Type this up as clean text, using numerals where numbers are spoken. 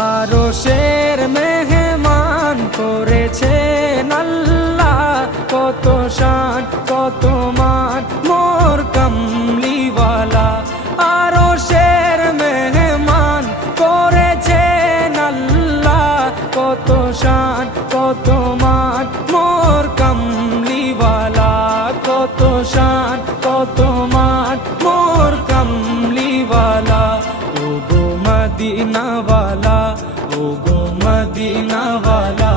আরশের মেহমান করেছেন আল্লাহ, কত শান কত মান মোর কামলিওয়ালা। আরশের মেহমান করেছেন আল্লাহ, কত শান কত মান মোর কামলিওয়ালা, কত শান কত মান মোর কামলিওয়ালা। ও গো মদিনাওয়ালা, ও গো মদিনাওয়ালা,